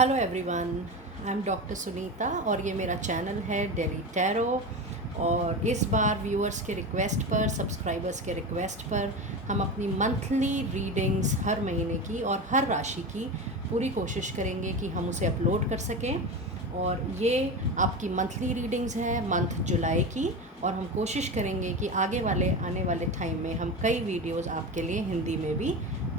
Hello everyone, I am doctor Sunita और ये मेरा चैनल है डेली टैरो। और इस बार व्यूअर्स के रिक्वेस्ट पर, सब्सक्राइबर्स के रिक्वेस्ट पर हम अपनी मंथली रीडिंग्स हर महीने की और हर राशि की पूरी कोशिश करेंगे कि हम उसे अपलोड कर सकें। और ये आपकी मंथली रीडिंग्स हैं मंथ जुलाई की, और हम कोशिश करेंगे कि आने वाले टाइम में हम कई वीडियोस आपके लिए हिंदी में भी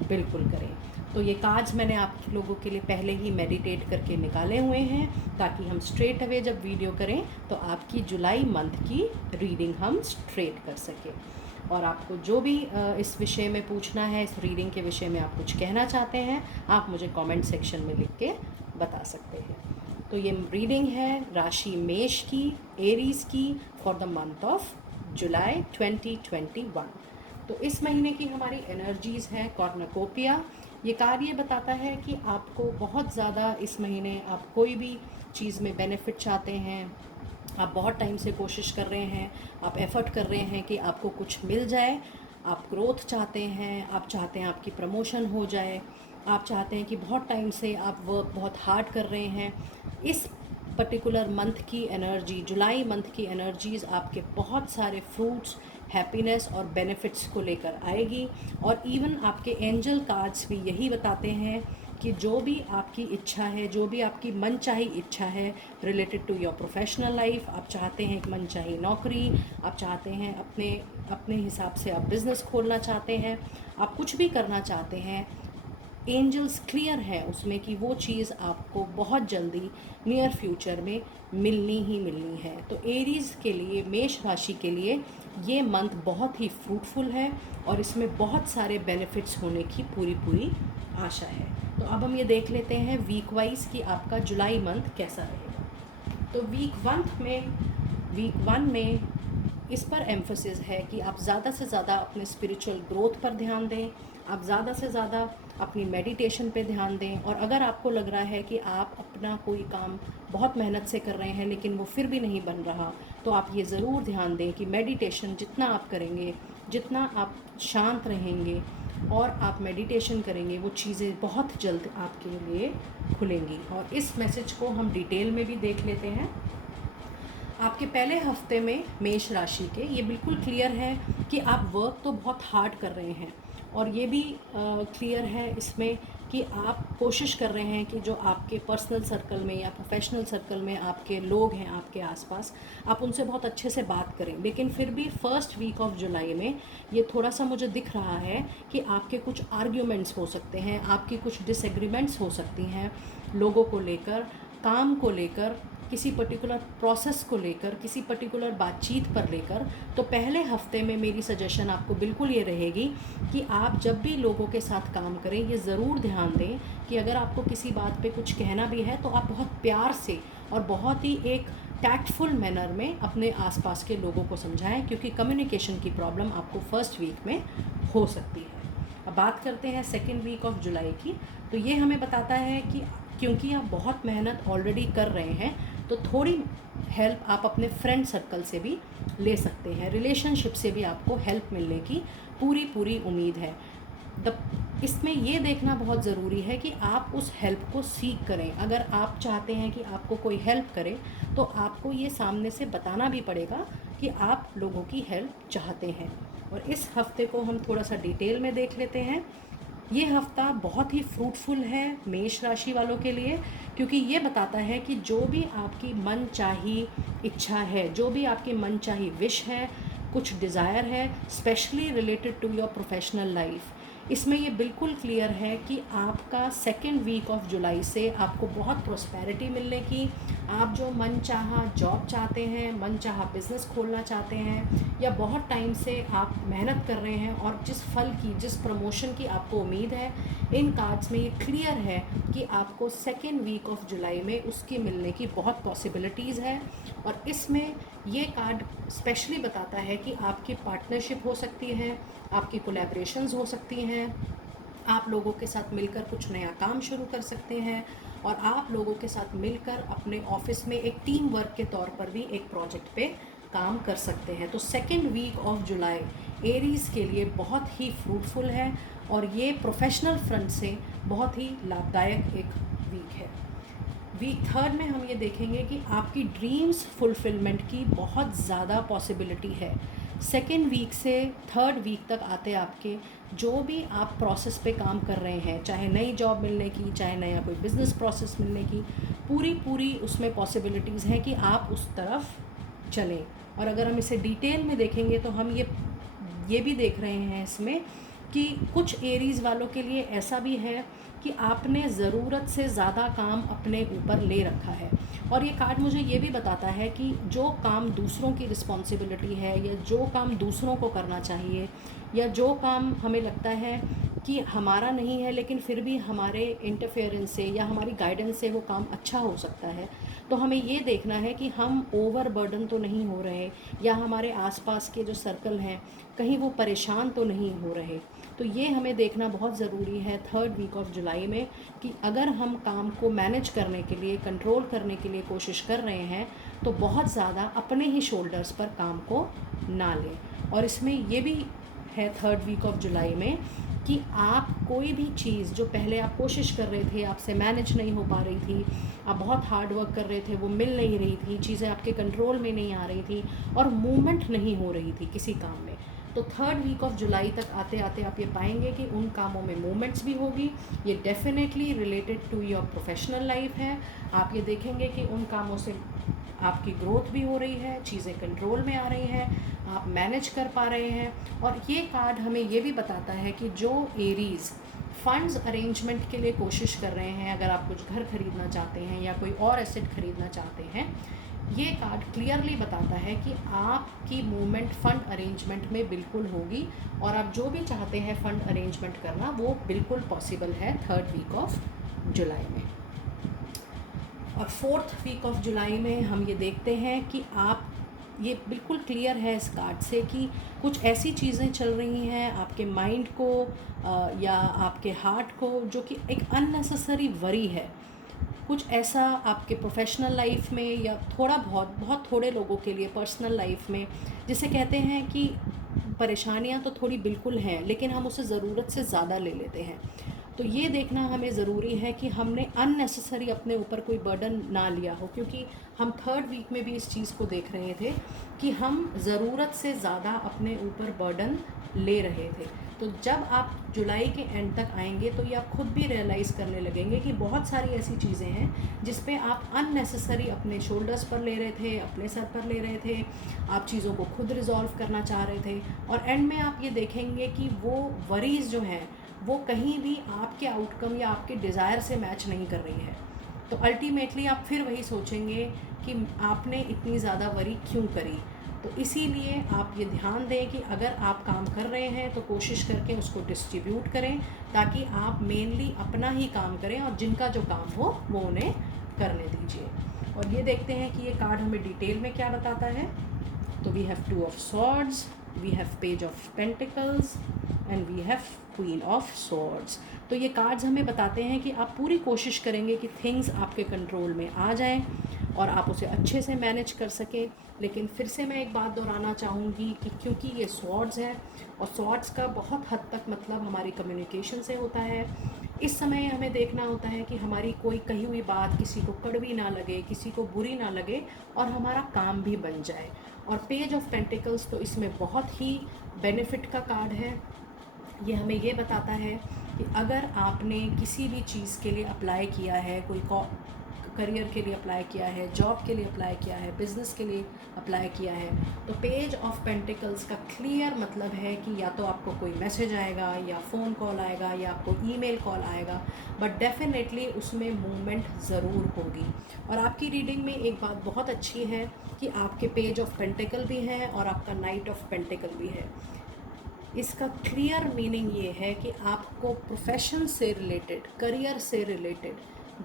बिल्कुल करें। तो ये कार्ड्स मैंने आप लोगों के लिए पहले ही मेडिटेट करके निकाले हुए हैं, ताकि हम स्ट्रेट अवे जब वीडियो करें तो आपकी जुलाई मंथ की रीडिंग हम स्ट्रेट कर सकें। और आपको जो भी इस विषय में पूछना है, इस रीडिंग के विषय में आप कुछ कहना चाहते हैं, आप मुझे कमेंट सेक्शन में लिख के बता सकते हैं। तो ये रीडिंग है राशि मेष की, एरीज़ की, for the month of July 2021। तो इस महीने की हमारी एनर्जीज़ हैं कॉर्नकोपिया। ये कार्य बताता है कि आपको बहुत ज़्यादा इस महीने आप कोई भी चीज़ में बेनिफिट चाहते हैं, आप बहुत टाइम से कोशिश कर रहे हैं, आप एफ़र्ट कर रहे हैं कि आपको कुछ मिल जाए, आप ग्रोथ चाहते हैं, आप चाहते हैं आपकी प्रमोशन हो जाए, आप चाहते हैं कि बहुत टाइम से आप वर्क बहुत हार्ड कर रहे हैं। इस पर्टिकुलर मंथ की एनर्जी, जुलाई मंथ की एनर्जीज़ आपके बहुत सारे फ्रूट्स, हैप्पीनेस और बेनिफिट्स को लेकर आएगी। और इवन आपके एंजल कार्ड्स भी यही बताते हैं कि जो भी आपकी इच्छा है, जो भी आपकी मनचाही इच्छा है related to your professional life, आप चाहते हैं एक मनचाही नौकरी, आप चाहते हैं अपने अपने हिसाब से आप बिज़नेस खोलना चाहते हैं, आप कुछ भी करना चाहते हैं, एंजल्स क्लियर है उसमें कि वो चीज़ आपको बहुत जल्दी नियर फ्यूचर में मिलनी ही मिलनी है। तो एरीज़ के लिए, मेष राशि के लिए ये मंथ बहुत ही फ्रूटफुल है और इसमें बहुत सारे बेनिफिट्स होने की पूरी आशा है। तो अब हम ये देख लेते हैं वीक वाइज कि आपका जुलाई मंथ कैसा रहेगा। तो वीक वन में इस पर एम्फोसिस है कि आप ज़्यादा से ज़्यादा अपने स्पिरिचुअल ग्रोथ पर ध्यान दें, आप ज़्यादा से ज़्यादा अपनी मेडिटेशन पे ध्यान दें। और अगर आपको लग रहा है कि आप अपना कोई काम बहुत मेहनत से कर रहे हैं लेकिन वो फिर भी नहीं बन रहा, तो आप ये ज़रूर ध्यान दें कि मेडिटेशन जितना आप करेंगे, जितना आप शांत रहेंगे और आप मेडिटेशन करेंगे, वो चीज़ें बहुत जल्द आपके लिए खुलेंगी। और इस मैसेज को हम डिटेल में भी देख लेते हैं। आपके पहले हफ्ते में मेष राशि के ये बिल्कुल क्लियर है कि आप वर्क तो बहुत हार्ड कर रहे हैं, और ये भी क्लियर है इसमें कि आप कोशिश कर रहे हैं कि जो आपके पर्सनल सर्कल में या प्रोफेशनल सर्कल में आपके लोग हैं आपके आसपास, आप उनसे बहुत अच्छे से बात करें। लेकिन फिर भी फर्स्ट वीक ऑफ जुलाई में ये थोड़ा सा मुझे दिख रहा है कि आपके कुछ आर्ग्यूमेंट्स हो सकते हैं, आपकी कुछ डिसएग्रीमेंट्स हो सकती हैं लोगों को लेकर, काम को लेकर, किसी पर्टिकुलर प्रोसेस को लेकर, किसी पर्टिकुलर बातचीत पर लेकर। तो पहले हफ्ते में मेरी सजेशन आपको बिल्कुल ये रहेगी कि आप जब भी लोगों के साथ काम करें, ये ज़रूर ध्यान दें कि अगर आपको किसी बात पे कुछ कहना भी है तो आप बहुत प्यार से और बहुत ही एक टैक्टफुल मैनर में अपने आसपास के लोगों को समझाएं, क्योंकि कम्युनिकेशन की प्रॉब्लम आपको फर्स्ट वीक में हो सकती है। अब बात करते हैं सेकेंड वीक ऑफ जुलाई की। तो ये हमें बताता है कि क्योंकि आप बहुत मेहनत ऑलरेडी कर रहे हैं, तो थोड़ी हेल्प आप अपने फ्रेंड सर्कल से भी ले सकते हैं, रिलेशनशिप से भी आपको हेल्प मिलने की पूरी उम्मीद है। इसमें ये देखना बहुत ज़रूरी है कि आप उस हेल्प को सीख करें। अगर आप चाहते हैं कि आपको कोई हेल्प करे, तो आपको ये सामने से बताना भी पड़ेगा कि आप लोगों की हेल्प चाहते हैं। और इस हफ्ते को हम थोड़ा सा डिटेल में देख लेते हैं। ये हफ्ता बहुत ही फ्रूटफुल है मेष राशि वालों के लिए, क्योंकि ये बताता है कि जो भी आपकी मनचाही इच्छा है, जो भी आपकी मनचाही विश है, कुछ डिज़ायर है, specially related to your professional life, इसमें ये बिल्कुल क्लियर है कि आपका सेकेंड वीक ऑफ जुलाई से आपको बहुत प्रॉस्पेरिटी मिलने की, आप जो मनचाहा जॉब चाहते हैं, मनचाहा बिज़नेस खोलना चाहते हैं, या बहुत टाइम से आप मेहनत कर रहे हैं और जिस फल की, जिस प्रमोशन की आपको उम्मीद है, इन कार्ड्स में ये क्लियर है कि आपको सेकेंड वीक ऑफ जुलाई में उसकी मिलने की बहुत पॉसिबिलिटीज़ है। और इसमें ये कार्ड स्पेशली बताता है कि आपकी पार्टनरशिप हो सकती है, आपकी कोलैबोरेशंस हो सकती हैं, आप लोगों के साथ मिलकर कुछ नया काम शुरू कर सकते हैं, और आप लोगों के साथ मिलकर अपने ऑफिस में एक टीम वर्क के तौर पर भी एक प्रोजेक्ट पे काम कर सकते हैं। तो second week of July Aries के लिए बहुत ही फ्रूटफुल है, और ये प्रोफेशनल फ्रंट से बहुत ही लाभदायक एक वीक है। वीक थर्ड में हम ये देखेंगे कि आपकी ड्रीम्स फुलफिलमेंट की बहुत ज़्यादा पॉसिबिलिटी है। सेकेंड वीक से थर्ड वीक तक आते आपके जो भी आप प्रोसेस पे काम कर रहे हैं, चाहे नई जॉब मिलने की, चाहे नया कोई बिज़नेस प्रोसेस मिलने की, पूरी उसमें पॉसिबिलिटीज़ हैं कि आप उस तरफ चलें। और अगर हम इसे डिटेल में देखेंगे तो हम ये भी देख रहे हैं इसमें कि कुछ एरीज़ वालों के लिए ऐसा भी है कि आपने ज़रूरत से ज़्यादा काम अपने ऊपर ले रखा है। और ये कार्ड मुझे ये भी बताता है कि जो काम दूसरों की रिस्पॉन्सिबिलिटी है, या जो काम दूसरों को करना चाहिए, या जो काम हमें लगता है कि हमारा नहीं है लेकिन फिर भी हमारे इंटरफेरेंस से या हमारी गाइडेंस से वो काम अच्छा हो सकता है, तो हमें ये देखना है कि हम ओवर बर्डन तो नहीं हो रहे, या हमारे आसपास के जो सर्कल हैं कहीं वो परेशान तो नहीं हो रहे। तो ये हमें देखना बहुत ज़रूरी है थर्ड वीक ऑफ जुलाई में कि अगर हम काम को मैनेज करने के लिए, कंट्रोल करने के लिए कोशिश कर रहे हैं, तो बहुत ज़्यादा अपने ही शोल्डर्स पर काम को ना लें। और इसमें ये भी है थर्ड वीक ऑफ जुलाई में कि आप कोई भी चीज़ जो पहले आप कोशिश कर रहे थे, आपसे मैनेज नहीं हो पा रही थी, आप बहुत हार्ड वर्क कर रहे थे, वो मिल नहीं रही थी, चीज़ें आपके कंट्रोल में नहीं आ रही थी और मूवमेंट नहीं हो रही थी किसी काम में, तो थर्ड वीक ऑफ जुलाई तक आते आते आप ये पाएंगे कि उन कामों में मूवमेंट्स भी होगी। ये definitely related to your professional life है। आप ये देखेंगे कि उन कामों से आपकी ग्रोथ भी हो रही है, चीज़ें कंट्रोल में आ रही हैं, आप मैनेज कर पा रहे हैं। और ये कार्ड हमें ये भी बताता है कि जो एरीज़ फंड्स अरेंजमेंट के लिए कोशिश कर रहे हैं, अगर आप कुछ घर खरीदना चाहते हैं या कोई और एसेट खरीदना चाहते हैं, ये कार्ड क्लियरली बताता है कि आपकी मूवमेंट फंड अरेंजमेंट में बिल्कुल होगी, और आप जो भी चाहते हैं फंड अरेंजमेंट करना वो बिल्कुल पॉसिबल है थर्ड वीक ऑफ जुलाई में। और फोर्थ वीक ऑफ जुलाई में हम ये देखते हैं कि आप, ये बिल्कुल क्लियर है इस कार्ड से कि कुछ ऐसी चीज़ें चल रही हैं आपके माइंड को या आपके हार्ट को जो कि एक अननेसेसरी वरी है। कुछ ऐसा आपके प्रोफेशनल लाइफ में या थोड़ा बहुत थोड़े लोगों के लिए पर्सनल लाइफ में, जिसे कहते हैं कि परेशानियां तो थोड़ी बिल्कुल हैं लेकिन हम उसे ज़रूरत से ज़्यादा ले लेते हैं। तो ये देखना हमें ज़रूरी है कि हमने अननेसेसरी अपने ऊपर कोई बर्डन ना लिया हो, क्योंकि हम थर्ड वीक में भी इस चीज़ को देख रहे थे कि हम ज़रूरत से ज़्यादा अपने ऊपर बर्डन ले रहे थे। तो जब आप जुलाई के एंड तक आएंगे तो ये आप खुद भी रियलाइज़ करने लगेंगे कि बहुत सारी ऐसी चीज़ें हैं जिस पे आप अननेसेसरी अपने शोल्डर्स पर ले रहे थे, अपने सर पर ले रहे थे, आप चीज़ों को खुद रिजॉल्व करना चाह रहे थे, और एंड में आप ये देखेंगे कि वो वरीज़ जो हैं वो कहीं भी आपके आउटकम या आपके डिज़ायर से मैच नहीं कर रही है। तो अल्टीमेटली आप फिर वही सोचेंगे कि आपने इतनी ज़्यादा वरी क्यों करी। तो इसीलिए आप ये ध्यान दें कि अगर आप काम कर रहे हैं तो कोशिश करके उसको डिस्ट्रीब्यूट करें, ताकि आप मेनली अपना ही काम करें और जिनका जो काम हो वो उन्हें करने दीजिए। और ये देखते हैं कि ये कार्ड हमें डिटेल में क्या बताता है। तो we have 2 of swords, we have page of pentacles and we have queen of swords. तो ये कार्ड्स हमें बताते हैं कि आप पूरी कोशिश करेंगे कि थिंग्स आपके कंट्रोल में आ जाएं और आप उसे अच्छे से मैनेज कर सकें। लेकिन फिर से मैं एक बात दोहराना चाहूँगी कि क्योंकि ये सॉर्ड्स है और सॉर्ड्स का बहुत हद तक मतलब हमारी कम्युनिकेशन से होता है, इस समय हमें देखना होता है कि हमारी कोई कही हुई बात किसी को कड़वी ना लगे, किसी को बुरी ना लगे और हमारा काम भी बन जाए। और पेज ऑफ पेंटिकल्स तो इसमें बहुत ही बेनिफिट का कार्ड है। ये हमें ये बताता है कि अगर आपने किसी भी चीज़ के लिए अप्लाई किया है, कोई करियर के लिए अप्लाई किया है, जॉब के लिए अप्लाई किया है, बिज़नेस के लिए अप्लाई किया है, तो पेज ऑफ पेंटिकल्स का क्लियर मतलब है कि या तो आपको कोई मैसेज आएगा या फ़ोन कॉल आएगा या आपको ईमेल कॉल आएगा, बट डेफिनेटली उसमें मूवमेंट ज़रूर होगी। और आपकी रीडिंग में एक बात बहुत अच्छी है कि आपके पेज ऑफ पेंटिकल भी हैं और आपका नाइट ऑफ पेंटिकल भी है। इसका क्लियर मीनिंग ये है कि आपको प्रोफेशन से रिलेटेड, करियर से रिलेटेड,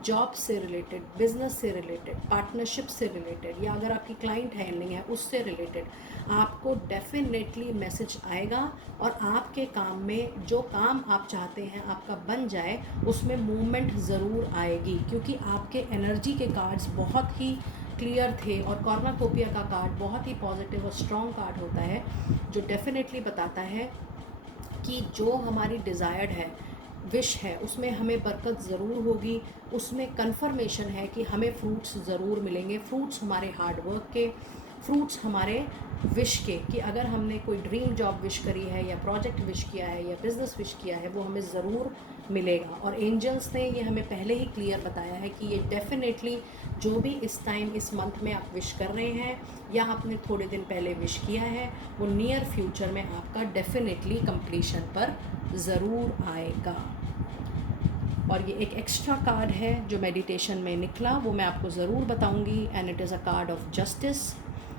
जॉब से रिलेटेड, बिज़नेस से रिलेटेड, पार्टनरशिप से रिलेटेड, या अगर आपकी क्लाइंट हैंडलिंग है उससे रिलेटेड आपको डेफिनेटली मैसेज आएगा और आपके काम में जो काम आप चाहते हैं आपका बन जाए, उसमें मूवमेंट ज़रूर आएगी, क्योंकि आपके एनर्जी के कार्ड्स बहुत ही क्लियर थे और कॉर्नाकोपिया का कार्ड बहुत ही पॉजिटिव और स्ट्रॉन्ग कार्ड होता है, जो डेफिनेटली बताता है कि जो हमारी डिज़ायर्ड है विश है उसमें हमें बरकत ज़रूर होगी, उसमें कन्फर्मेशन है कि हमें फ्रूट्स ज़रूर मिलेंगे। फ्रूट्स हमारे हार्ड वर्क के, फ्रूट्स हमारे विश के, कि अगर हमने कोई ड्रीम जॉब विश करी है या प्रोजेक्ट विश किया है या बिज़नेस विश किया है, वो हमें ज़रूर मिलेगा। और एंजल्स ने ये हमें पहले ही क्लियर बताया है कि ये डेफिनेटली जो भी इस टाइम इस मंथ में आप विश कर रहे हैं या आपने थोड़े दिन पहले विश किया है, वो नियर फ्यूचर में आपका डेफिनेटली कंप्लीशन पर ज़रूर आएगा। और ये एक एक्स्ट्रा कार्ड है जो मेडिटेशन में निकला, वो मैं आपको ज़रूर बताऊंगी। And it is a card of justice.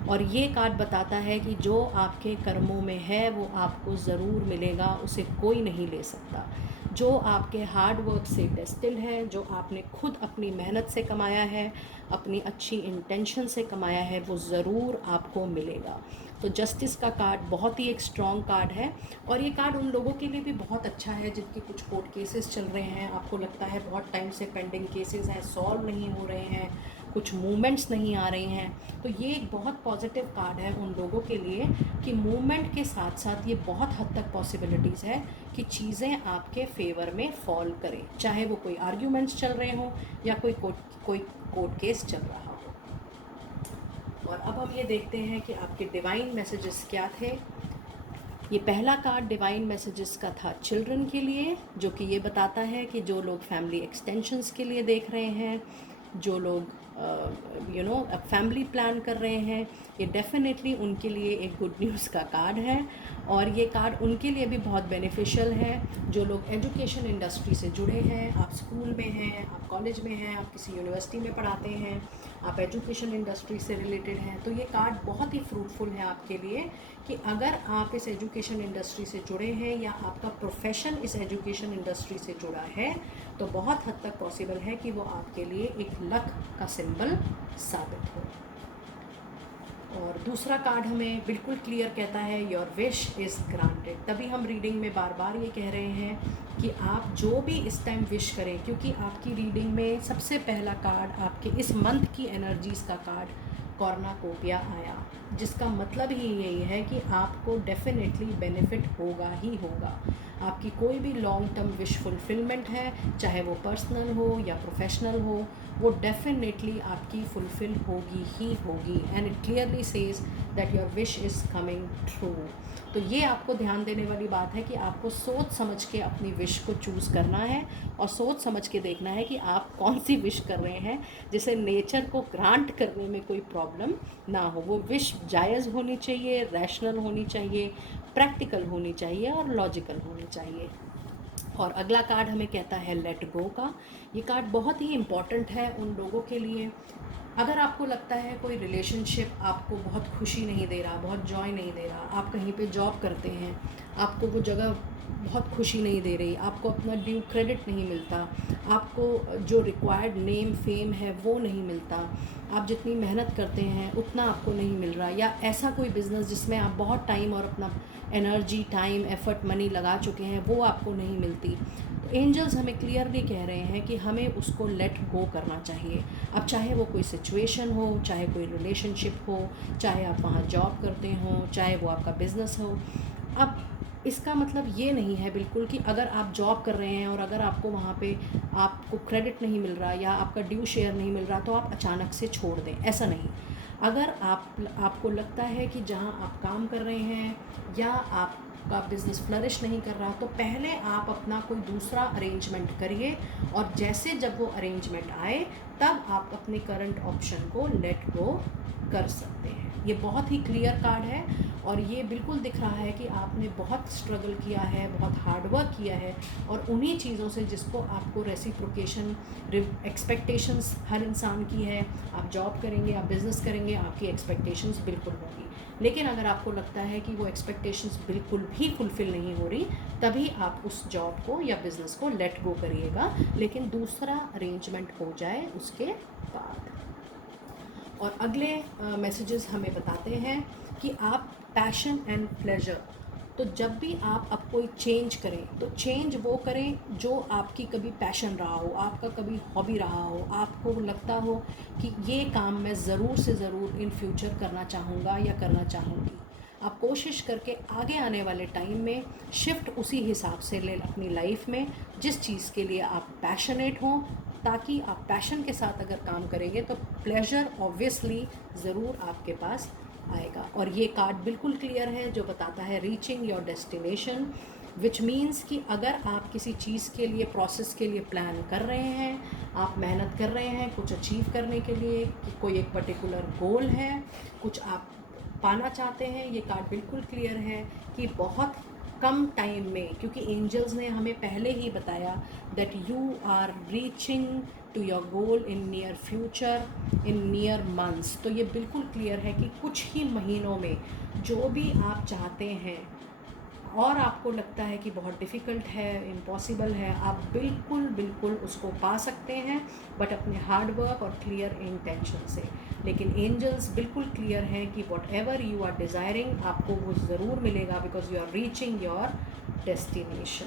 और ये कार्ड बताता है कि जो आपके कर्मों में है वो आपको ज़रूर मिलेगा, उसे कोई नहीं ले सकता। जो आपके हार्ड वर्क से डेस्टिल्ड है, जो आपने खुद अपनी मेहनत से कमाया है, अपनी अच्छी इंटेंशन से कमाया है, वो ज़रूर आपको मिलेगा। तो जस्टिस का कार्ड बहुत ही एक स्ट्रॉन्ग कार्ड है। और ये कार्ड उन लोगों के लिए भी बहुत अच्छा है जिनके कुछ कोर्ट केसेस चल रहे हैं, आपको लगता है बहुत टाइम से पेंडिंग केसेस हैं, सॉल्व नहीं हो रहे हैं, कुछ मूवमेंट्स नहीं आ रही हैं। तो ये एक बहुत पॉजिटिव कार्ड है उन लोगों के लिए कि मूवमेंट के साथ साथ ये बहुत हद तक पॉसिबिलिटीज़ है कि चीज़ें आपके फेवर में फॉल करें, चाहे वो कोई आर्ग्यूमेंट्स चल रहे हों या कोई कोर्ट केस चल रहा हो। और अब हम ये देखते हैं कि आपके डिवाइन मैसेजेस क्या थे। ये पहला कार्ड डिवाइन मैसेजेस का था चिल्ड्रन के लिए, जो कि ये बताता है कि जो लोग फैमिली एक्सटेंशंस के लिए देख रहे हैं, जो लोग फैमिली प्लान कर रहे हैं, ये डेफिनेटली उनके लिए एक गुड न्यूज़ का कार्ड है। और ये कार्ड उनके लिए भी बहुत बेनिफिशियल है जो लोग एजुकेशन इंडस्ट्री से जुड़े हैं। आप स्कूल में हैं, आप कॉलेज में हैं, आप किसी यूनिवर्सिटी में पढ़ाते हैं, आप एजुकेशन इंडस्ट्री से रिलेटेड हैं, तो ये कार्ड बहुत ही फ्रूटफुल है आपके लिए कि अगर आप इस एजुकेशन इंडस्ट्री से जुड़े हैं या आपका प्रोफेशन इस एजुकेशन इंडस्ट्री से जुड़ा है, तो बहुत हद तक पॉसिबल है कि वो आपके लिए एक लक का सिंबल साबित हो। और दूसरा कार्ड हमें बिल्कुल क्लियर कहता है योर विश इज़ ग्रांटेड। तभी हम रीडिंग में बार बार ये कह रहे हैं कि आप जो भी इस टाइम विश करें, क्योंकि आपकी रीडिंग में सबसे पहला कार्ड आपके इस मंथ की एनर्जीज़ का कार्ड कॉर्नाकोपिया आया, जिसका मतलब ही यही है कि आपको डेफिनेटली बेनिफिट होगा ही होगा। आपकी कोई भी लॉन्ग टर्म विश फुलफिलमेंट है, चाहे वो पर्सनल हो या प्रोफेशनल हो, वो डेफिनेटली आपकी फुलफिल होगी ही होगी। And it clearly says that your wish is coming true. तो ये आपको ध्यान देने वाली बात है कि आपको सोच समझ के अपनी विश को चूज़ करना है और सोच समझ के देखना है कि आप कौन सी विश कर रहे हैं, जिसे नेचर को ग्रांट करने में कोई प्रॉब्लम ना हो। वो विश जायज़ होनी चाहिए, रैशनल होनी चाहिए, प्रैक्टिकल होनी चाहिए और लॉजिकल होनी चाहिए। और अगला कार्ड हमें कहता है लेट गो का। ये कार्ड बहुत ही इम्पॉर्टेंट है उन लोगों के लिए, अगर आपको लगता है कोई रिलेशनशिप आपको बहुत खुशी नहीं दे रहा, बहुत जॉय नहीं दे रहा, आप कहीं पे जॉब करते हैं, आपको वो जगह बहुत खुशी नहीं दे रही, आपको अपना ड्यू क्रेडिट नहीं मिलता, आपको जो रिक्वायर्ड नेम फेम है वो नहीं मिलता, आप जितनी मेहनत करते हैं उतना आपको नहीं मिल रहा, या ऐसा कोई बिज़नेस जिसमें आप बहुत टाइम और अपना एनर्जी, टाइम, एफर्ट, मनी लगा चुके हैं, वो आपको नहीं मिलती, तो एंजल्स हमें क्लियरली कह रहे हैं कि हमें उसको लेट गो करना चाहिए। अब चाहे वो कोई सिचुएशन हो, चाहे कोई रिलेशनशिप हो, चाहे आप वहाँ जॉब करते हो, चाहे वो आपका बिज़नेस हो। अब इसका मतलब ये नहीं है बिल्कुल कि अगर आप जॉब कर रहे हैं और अगर आपको वहाँ पे आपको क्रेडिट नहीं मिल रहा या आपका ड्यू शेयर नहीं मिल रहा तो आप अचानक से छोड़ दें, ऐसा नहीं। अगर आपको लगता है कि जहाँ आप काम कर रहे हैं या आपका बिज़नेस फ्लरिश नहीं कर रहा, तो पहले आप अपना कोई दूसरा अरेंजमेंट करिए और जैसे जब वो अरेंजमेंट आए तब आप अपने करंट ऑप्शन को लेट गो कर सकते हैं। ये बहुत ही क्लियर कार्ड है और ये बिल्कुल दिख रहा है कि आपने बहुत स्ट्रगल किया है, बहुत हार्ड वर्क किया है और उन्हीं चीज़ों से जिसको आपको रेसिप्रोकेशन एक्सपेक्टेशंस हर इंसान की है। आप जॉब करेंगे, आप बिज़नेस करेंगे, आपकी एक्सपेक्टेशंस बिल्कुल होगी, लेकिन अगर आपको लगता है कि वो एक्सपेक्टेशंस बिल्कुल भी फुलफ़िल नहीं हो रही, तभी आप उस जॉब को या बिज़नेस को लेट गो करिएगा, लेकिन दूसरा अरेंजमेंट हो जाए उसके बाद। और अगले मैसेजेस हमें बताते हैं कि आप पैशन एंड प्लेजर, तो जब भी आप अब कोई चेंज करें तो चेंज वो करें जो आपकी कभी पैशन रहा हो, आपका कभी हॉबी रहा हो, आपको लगता हो कि ये काम मैं ज़रूर से ज़रूर इन फ्यूचर करना चाहूँगा या करना चाहूँगी। आप कोशिश करके आगे आने वाले टाइम में शिफ्ट उसी हिसाब से ले अपनी लाइफ में, जिस चीज़ के लिए आप पैशनेट हों, ताकि आप पैशन के साथ अगर काम करेंगे तो प्लेजर ऑब्वियसली ज़रूर आपके पास आएगा। और ये कार्ड बिल्कुल क्लियर है जो बताता है reaching your destination, which means कि अगर आप किसी चीज़ के लिए, प्रोसेस के लिए प्लान कर रहे हैं, आप मेहनत कर रहे हैं कुछ अचीव करने के लिए, कि कोई एक पर्टिकुलर गोल है, कुछ आप पाना चाहते हैं, ये कार्ड बिल्कुल क्लियर है कि बहुत कम टाइम में, क्योंकि एंजल्स ने हमें पहले ही बताया that you are reaching to your goal in near future, in near months. तो ये बिल्कुल क्लियर है कि कुछ ही महीनों में जो भी आप चाहते हैं और आपको लगता है कि बहुत डिफ़िकल्ट है, इम्पॉसिबल है, आप बिल्कुल बिल्कुल उसको पा सकते हैं, बट अपने हार्ड वर्क और क्लियर इंटेंशन से। लेकिन एंजल्स बिल्कुल क्लियर हैं कि whatever you are desiring आपको वो ज़रूर मिलेगा, because you are reaching your destination.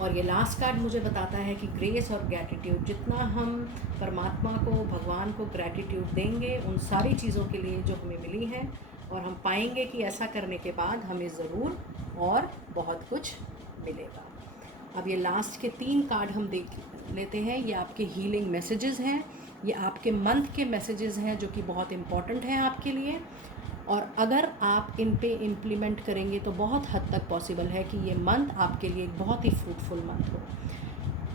और ये लास्ट कार्ड मुझे बताता है कि ग्रेस और ग्रैटिट्यूड, जितना हम परमात्मा को, भगवान को ग्रैटिट्यूड देंगे उन सारी चीज़ों के लिए जो हमें मिली हैं, और हम पाएंगे कि ऐसा करने के बाद हमें ज़रूर और बहुत कुछ मिलेगा। अब ये लास्ट के 3 कार्ड हम देख लेते हैं। ये आपके हीलिंग मैसेजेस हैं, ये आपके मंथ के मैसेजेस हैं जो कि बहुत इम्पॉर्टेंट हैं आपके लिए, और अगर आप इन पे इम्प्लीमेंट करेंगे तो बहुत हद तक पॉसिबल है कि ये मंथ आपके लिए एक बहुत ही फ्रूटफुल मंथ हो।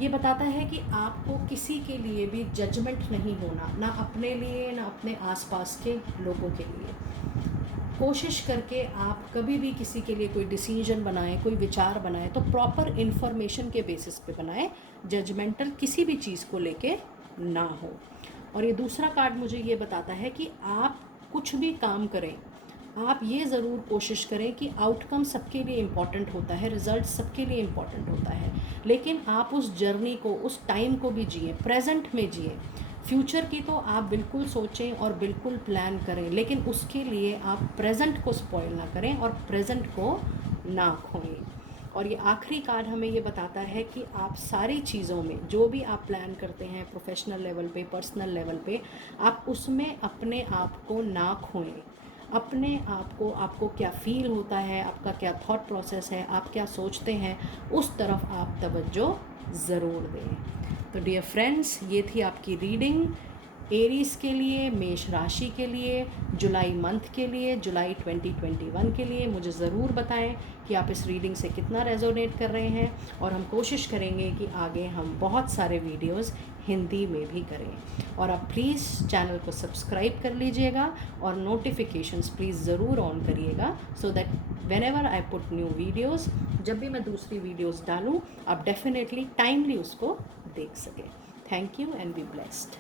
ये बताता है कि आपको किसी के लिए भी जजमेंट नहीं होना, ना अपने लिए ना अपने आसपास के लोगों के लिए। कोशिश करके आप कभी भी किसी के लिए कोई डिसीजन बनाएं, कोई विचार बनाएं तो प्रॉपर इन्फॉर्मेशन के बेसिस पे बनाएं, जजमेंटल किसी भी चीज़ को लेके ना हो। और ये दूसरा कार्ड मुझे ये बताता है कि आप कुछ भी काम करें, आप ये ज़रूर कोशिश करें कि आउटकम सबके लिए इम्पॉर्टेंट होता है, रिज़ल्ट सबके लिए इम्पॉर्टेंट होता है, लेकिन आप उस जर्नी को, उस टाइम को भी जिए, प्रेजेंट में जिए। फ्यूचर की तो आप बिल्कुल सोचें और बिल्कुल प्लान करें, लेकिन उसके लिए आप प्रेजेंट को स्पॉइल ना करें और प्रेजेंट को ना खोएं। और ये आखिरी कार्ड हमें ये बताता है कि आप सारी चीज़ों में जो भी आप प्लान करते हैं, प्रोफेशनल लेवल पे, पर्सनल लेवल पे, आप उसमें अपने आप को ना खोएं। अपने आप को, आपको क्या फ़ील होता है, आपका क्या थॉट प्रोसेस है, आप क्या सोचते हैं, उस तरफ आप तवज्जो ज़रूर दें। तो डियर फ्रेंड्स, ये थी आपकी रीडिंग एरीज़ के लिए, मेष राशि के लिए, जुलाई मंथ के लिए, जुलाई 2021 के लिए। मुझे ज़रूर बताएं कि आप इस रीडिंग से कितना रेजोनेट कर रहे हैं, और हम कोशिश करेंगे कि आगे हम बहुत सारे वीडियोस हिंदी में भी करें। और आप प्लीज़ चैनल को सब्सक्राइब कर लीजिएगा और नोटिफिकेशंस प्लीज़ ज़रूर ऑन करिएगा, so that whenever I put new videos, जब भी मैं दूसरी वीडियोस डालूँ, आप डेफिनेटली टाइमली उसको देख सकें। Thank you and be blessed.